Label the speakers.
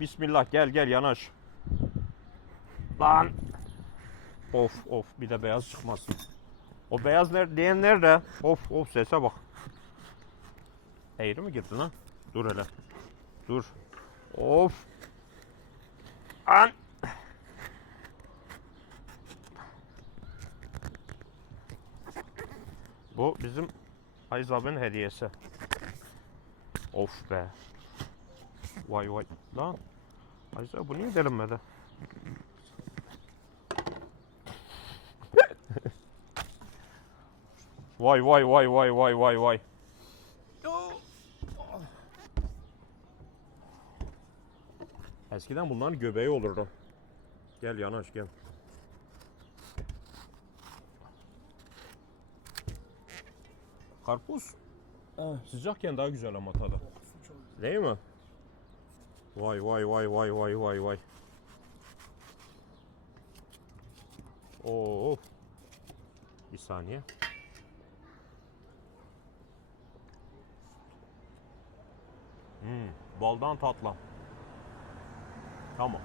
Speaker 1: Bismillah gel gel yanaş. Lan. Of of bir de beyaz çıkmaz. O beyaz nerede diyen nerede? Of of sese bak. Eğri mi girdin ha? Dur hele. Dur. Of. An. Bu bizim Aziz abinin hediyesi. Of be. Vay vay. Lan. Abi bu niye delinmedi? vay vay vay vay vay vay vay. Eskiden bunların göbeği olurdu. Gel yanaş gel. Karpuz sıcakken daha güzel ama tadı. Değil mi? Vay vay vay vay vay vay vay. Oo. Bir saniye. Hmm, baldan tatlı. Tamam.